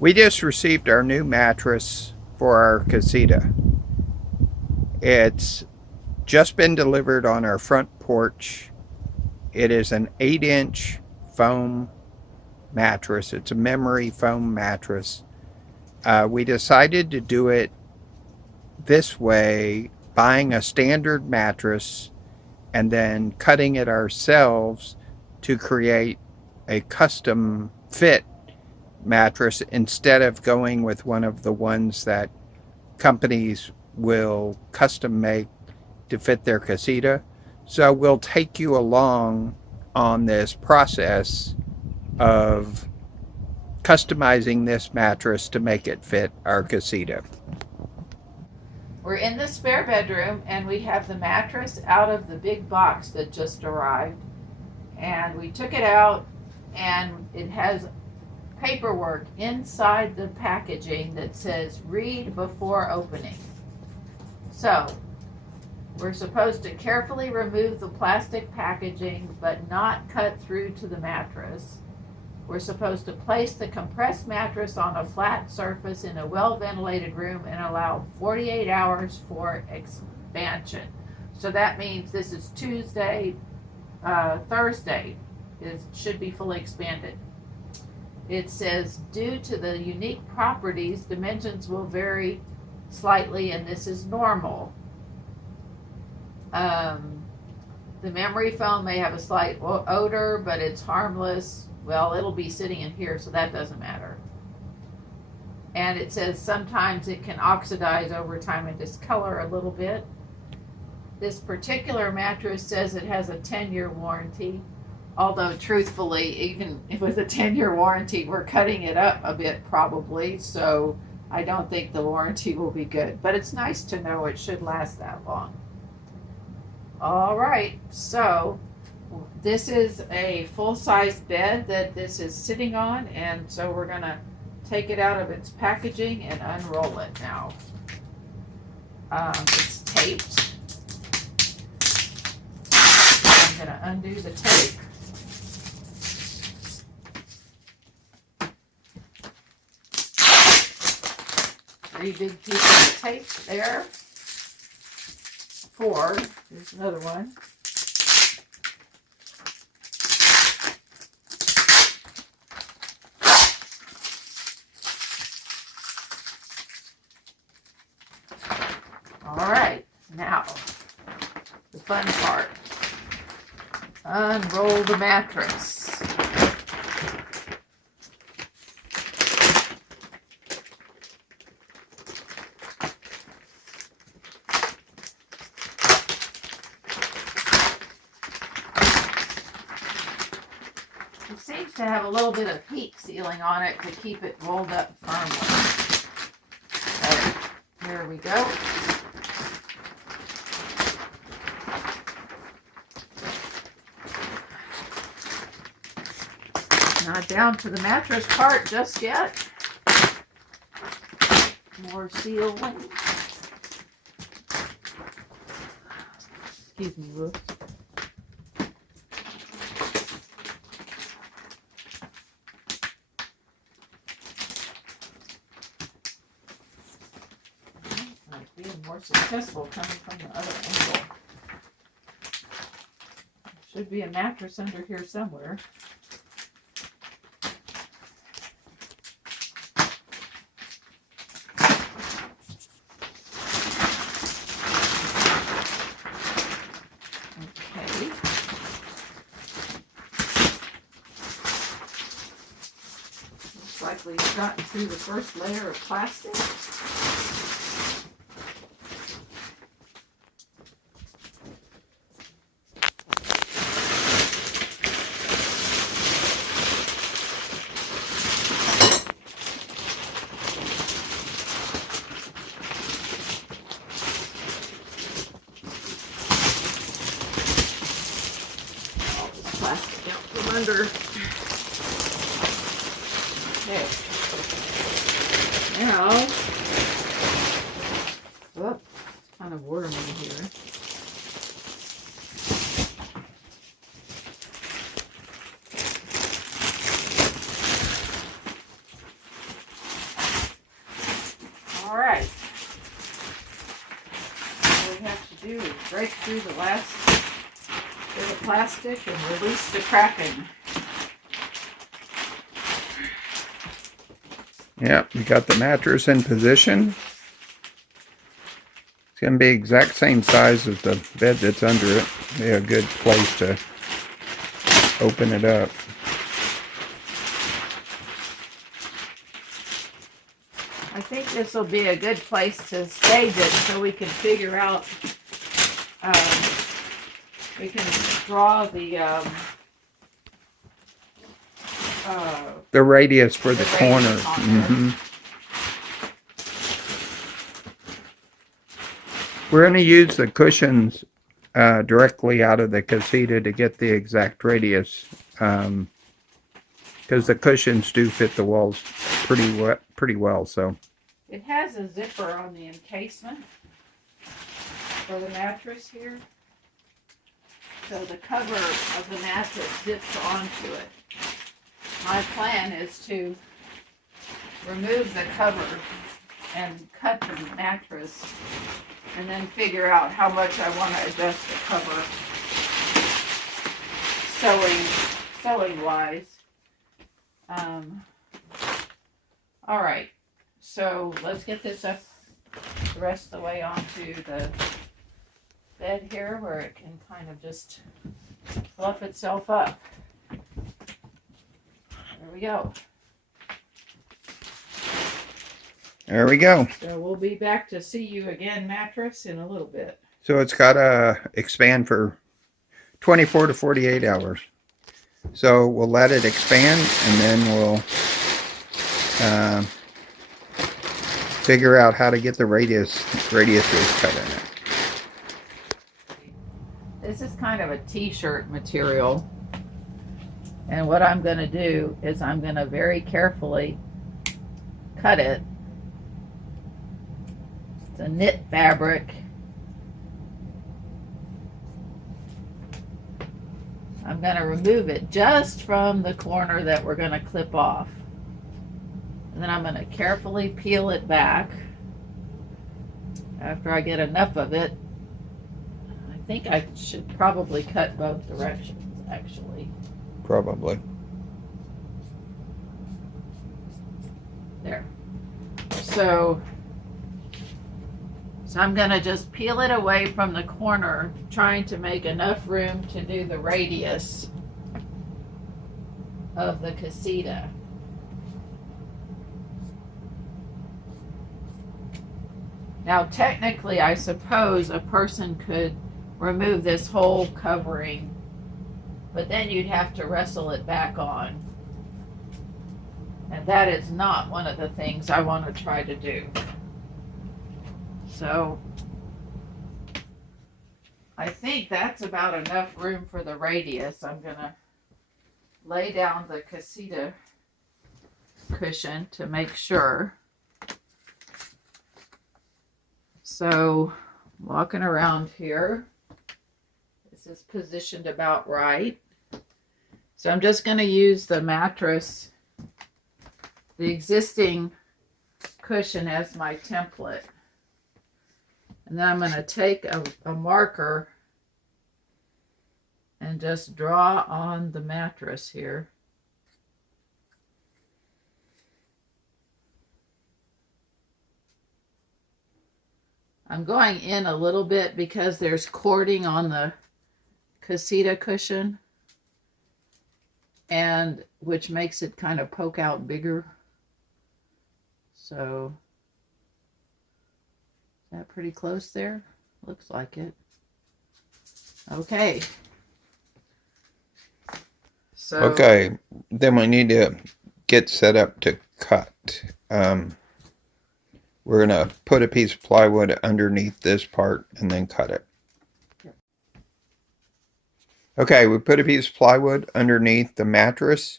We just received our new mattress for our Casita. It's just been delivered on our front porch. It is an 8-inch foam mattress. It's a memory foam mattress. We decided to do it this way, buying a standard mattress and then cutting it ourselves to create a custom fit mattress instead of going with one of the ones that companies will custom make to fit their casita. So we'll take you along on this process of customizing this mattress to make it fit our casita. We're in the spare bedroom and we have the mattress out of the big box that just arrived. And we took it out and it has paperwork inside the packaging that says read before opening. So we're supposed to carefully remove the plastic packaging but not cut through to the mattress. We're supposed to place the compressed mattress on a flat surface in a well-ventilated room and allow 48 hours for expansion. So that means this is Tuesday, Thursday should be fully expanded. It says due to the unique properties, dimensions will vary slightly and this is normal. The memory foam may have a slight odor, but it's harmless. Well, it'll be sitting in here, so that doesn't matter. And it says sometimes it can oxidize over time and discolor a little bit. This particular mattress says it has a 10-year warranty. Although truthfully, even with a 10-year warranty, we're cutting it up a bit probably. So I don't think the warranty will be good. But it's nice to know it should last that long. All right, so this is a full-size bed that this is sitting on, and so we're going to take it out of its packaging and unroll it now. It's taped. I'm going to undo the tape. Three big pieces of tape there. Four. There's another one. All right, now the fun part. Unroll the mattress. It seems to have a little bit of heat sealing on it to keep it rolled up firmly. So, here we go. Not down to the mattress part just yet. More sealing. Excuse me, Ruth. Being more successful coming from the other angle. Should be a mattress under here somewhere. Okay. Looks like we've gotten through the first layer of plastic. Plastic out from under. Okay. Now, it's kind of warm in here. break through the last bit of plastic and release the Kraken. Yeah, we got the mattress in position. It's going to be exact same size as the bed that's under it. Be a good place to open it up. I think this will be a good place to stage it so we can figure out, we can draw the radius for the corner. radius on there. We're going to use the cushions directly out of the Casita to get the exact radius, because the cushions do fit the walls pretty well. So It has a zipper on the encasement for the mattress here. So the cover of the mattress zips onto it. My plan is to remove the cover and cut the mattress and then figure out how much I want to adjust the cover sewing wise. All right, so let's get this up the rest of the way onto the bed here where it can kind of just fluff itself up. There we go. there we go. So we'll be back to see you again, mattress, in a little bit. So it's got to expand for 24 to 48 hours. So we'll let it expand, and then we'll figure out how to get the radiuses cut in it. This is kind of a t-shirt material. And what I'm going to do is I'm going to very carefully cut it. It's a knit fabric. I'm going to remove it just from the corner that we're going to clip off. And then I'm going to carefully peel it back after I get enough of it. I think I should probably cut both directions, actually. Probably. There. So I'm going to just peel it away from the corner, trying to make enough room to do the radius of the Casita. Now, technically, I suppose a person could remove this whole covering, but then you'd have to wrestle it back on. And that is not one of the things I want to try to do. So I think that's about enough room for the radius. I'm going to lay down the Casita cushion to make sure. So walking around here, this is positioned about right. So I'm just going to use the mattress, the existing cushion, as my template. And then I'm going to take a marker and just draw on the mattress here. I'm going in a little bit because there's cording on the Casita cushion, and which makes it kind of poke out bigger. So is that pretty close there? Looks like it. Okay. So Okay, then we need to get set up to cut. We're going to put a piece of plywood underneath this part and then cut it. Okay, we put a piece of plywood underneath the mattress,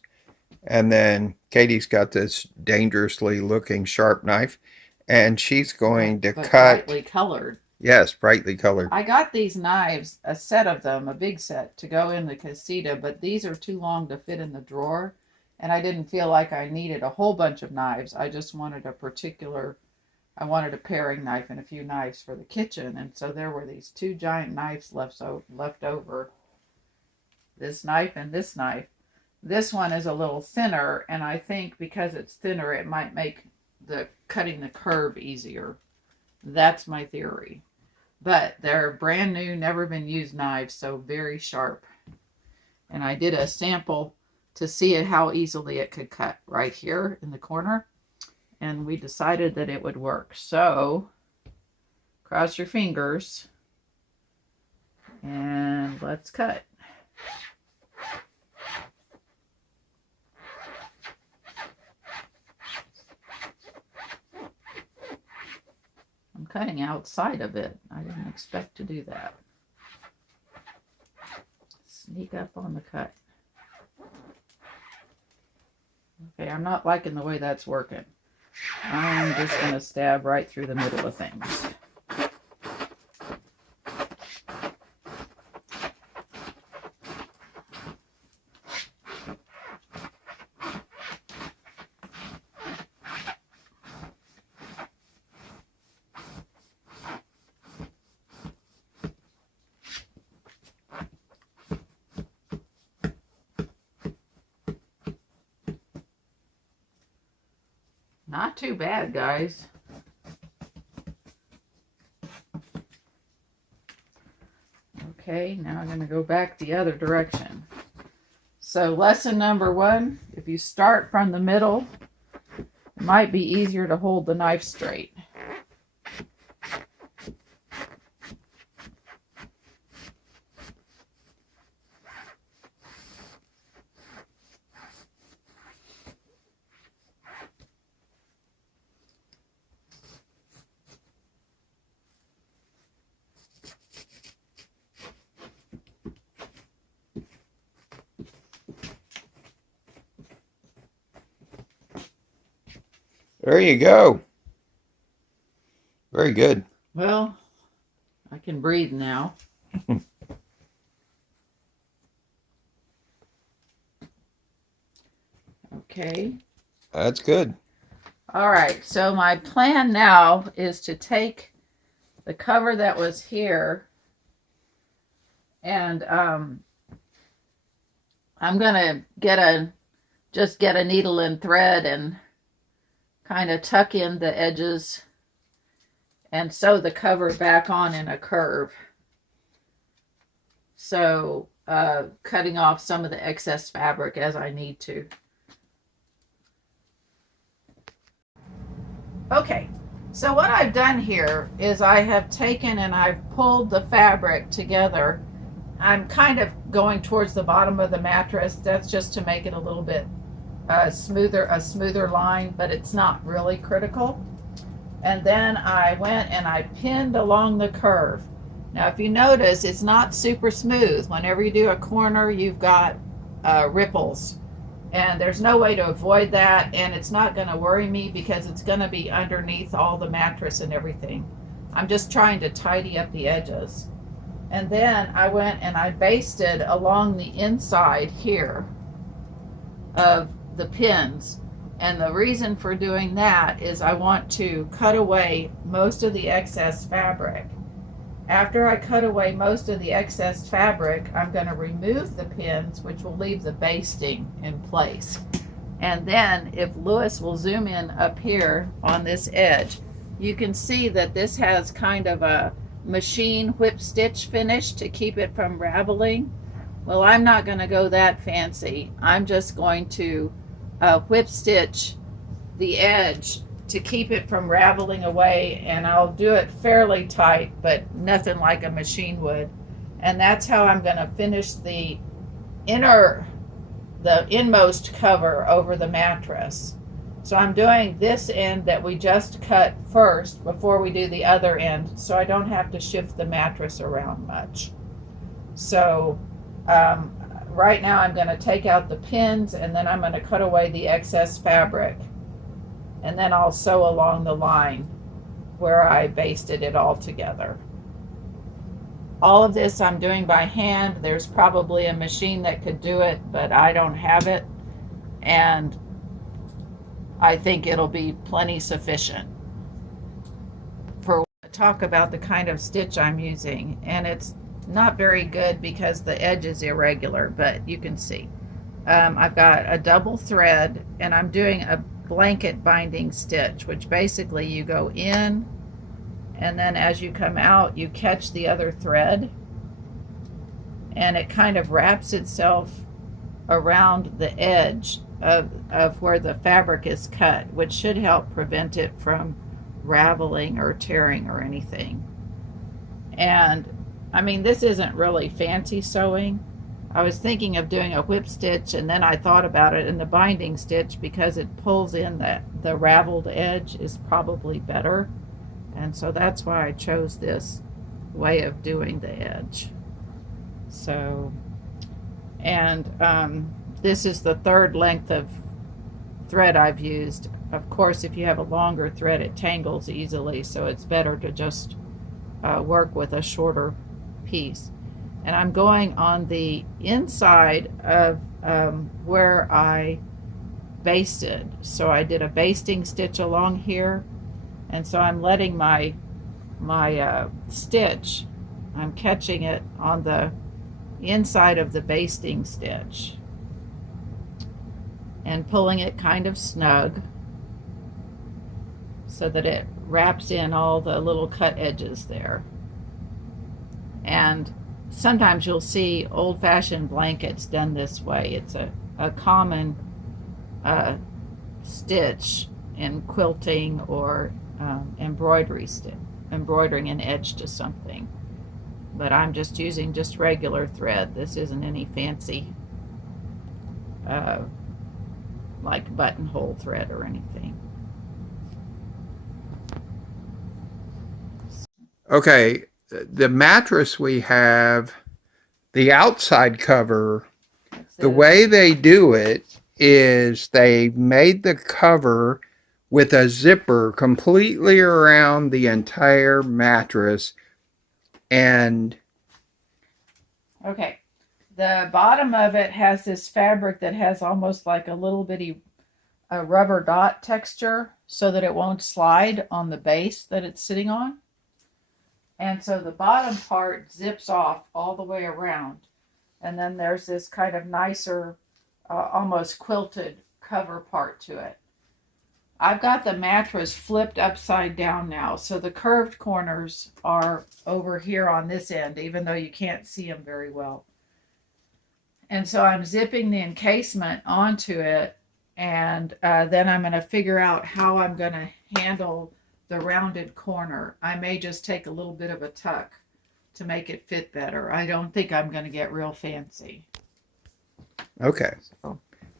and then Katie's got this dangerously looking sharp knife, and she's going to cut. Brightly colored. Yes, brightly colored. I got these knives, a set of them, a big set, to go in the Casita, but these are too long to fit in the drawer, and I didn't feel like I needed a whole bunch of knives. I just wanted a particular I wanted a paring knife and a few knives for the kitchen, and so there were these two giant knives left over. This knife and this knife. This one is a little thinner, and I think because it's thinner, it might make the cutting the curve easier. That's my theory. But they're brand new, never been used knives, so very sharp. And I did a sample to see how easily it could cut right here in the corner. And we decided that it would work. So, cross your fingers. And let's cut. I'm cutting outside of it. I didn't expect to do that. Sneak up on the cut. Okay, I'm not liking the way that's working. I'm just going to stab right through the middle of things. Not too bad, guys. Okay, now I'm going to go back the other direction. So lesson number 1, if you start from the middle, it might be easier to hold the knife straight. There you go. Very good. Well, I can breathe now. Okay. That's good. All right, so my plan now is to take the cover that was here and I'm going to just get a needle and thread and kind of tuck in the edges and sew the cover back on in a curve. So cutting off some of the excess fabric as I need to. Okay, so what I've done here is I have taken and I've pulled the fabric together. I'm kind of going towards the bottom of the mattress. That's just to make it a little bit a smoother line, but it's not really critical. And then I went and I pinned along the curve. Now, if you notice, it's not super smooth. Whenever you do a corner, you've got ripples. And there's no way to avoid that, and it's not going to worry me because it's going to be underneath all the mattress and everything. I'm just trying to tidy up the edges. And then I went and I basted along the inside here of the pins. And the reason for doing that is I want to cut away most of the excess fabric. After I cut away most of the excess fabric, I'm going to remove the pins, which will leave the basting in place. And then if Lewis will zoom in up here on this edge, you can see that this has kind of a machine whip stitch finish to keep it from raveling. Well, I'm not going to go that fancy. I'm just going to whip stitch the edge to keep it from raveling away, and I'll do it fairly tight, but nothing like a machine would. And that's how I'm going to finish the inmost cover over the mattress. So I'm doing this end that we just cut first before we do the other end, so I don't have to shift the mattress around much. So right now I'm going to take out the pins, and then I'm going to cut away the excess fabric. And then I'll sew along the line where I basted it all together. All of this I'm doing by hand. There's probably a machine that could do it, but I don't have it. And I think it'll be plenty sufficient. talk about the kind of stitch I'm using, and it's not very good because the edge is irregular, but you can see. I've got a double thread, and I'm doing a blanket binding stitch, which basically you go in, and then as you come out, you catch the other thread, and it kind of wraps itself around the edge of where the fabric is cut, which should help prevent it from raveling or tearing or anything. And I mean, this isn't really fancy sewing. I was thinking of doing a whip stitch, and then I thought about it, and the binding stitch, because it pulls in the raveled edge, is probably better. And so that's why I chose this way of doing the edge. So, and this is the third length of thread I've used. Of course, if you have a longer thread, it tangles easily, so it's better to just work with a shorter piece. And I'm going on the inside of where I basted. So I did a basting stitch along here, and so I'm letting my stitch, I'm catching it on the inside of the basting stitch and pulling it kind of snug so that it wraps in all the little cut edges there. And sometimes you'll see old-fashioned blankets done this way. It's a common stitch in quilting or embroidering an edge to something. But I'm just using just regular thread. This isn't any fancy like buttonhole thread or anything. Okay, the mattress we have, the outside cover, the way they do it is they made the cover with a zipper completely around the entire mattress. And okay, the bottom of it has this fabric that has almost like a little bitty rubber dot texture so that it won't slide on the base that it's sitting on. And so the bottom part zips off all the way around. And then there's this kind of nicer, almost quilted cover part to it. I've got the mattress flipped upside down now, so the curved corners are over here on this end, even though you can't see them very well. And so I'm zipping the encasement onto it, and then I'm going to figure out how I'm going to handle the rounded corner. I may just take a little bit of a tuck to make it fit better. I don't think I'm going to get real fancy. okay,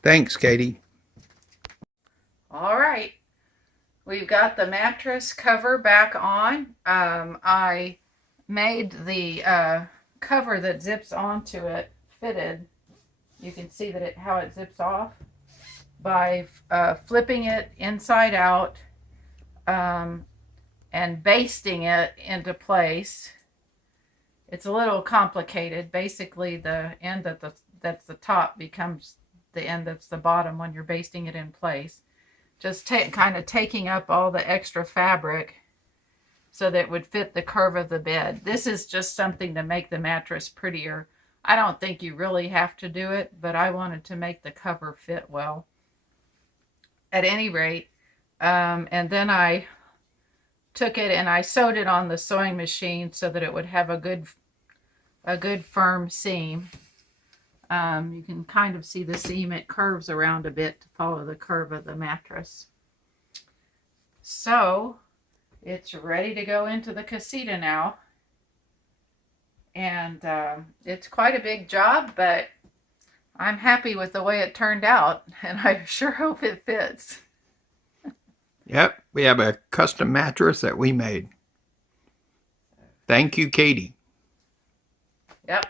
thanks, Katie. All right, we've got the mattress cover back on. I made the cover that zips onto it fitted. You can see that how it zips off by flipping it inside out and basting it into place. It's a little complicated. Basically, the end that's the top becomes the end that's the bottom when you're basting it in place. Just kind of taking up all the extra fabric so that it would fit the curve of the bed. This is just something to make the mattress prettier. I don't think you really have to do it, but I wanted to make the cover fit well. At any rate, and then I took it and I sewed it on the sewing machine so that it would have a good firm seam. You can kind of see the seam. It curves around a bit to follow the curve of the mattress. So it's ready to go into the casita now. And it's quite a big job, but I'm happy with the way it turned out, and I sure hope it fits. Yep, we have a custom mattress that we made. Thank you, Katie. Yep.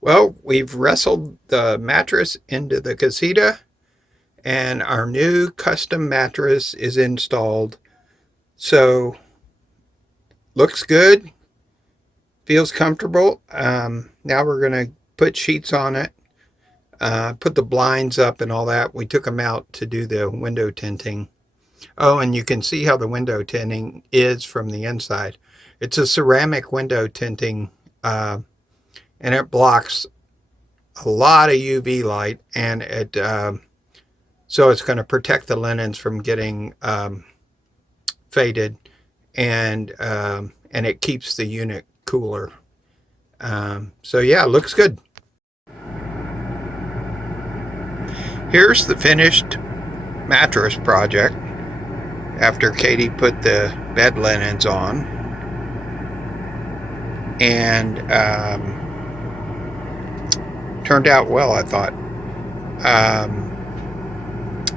Well, we've wrestled the mattress into the casita, and our new custom mattress is installed. So, looks good, feels comfortable. Now we're going to put sheets on it, put the blinds up and all that. We took them out to do the window tinting. Oh, and you can see how the window tinting is from the inside. It's a ceramic window tinting, and it blocks a lot of UV light, and so it's going to protect the linens from getting faded, and it keeps the unit cooler. So yeah, it looks good. Here's the finished mattress project after Katie put the bed linens on, and turned out well, I thought.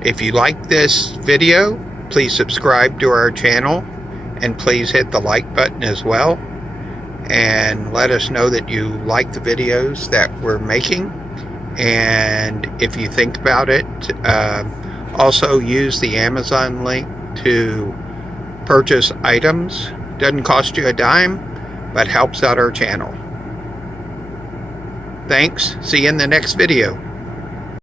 If you like this video, please subscribe to our channel, and please hit the like button as well, and let us know that you like the videos that we're making. And if you think about it, also use the Amazon link to purchase items. Doesn't cost you a dime, but helps out our channel. Thanks. See you in the next video.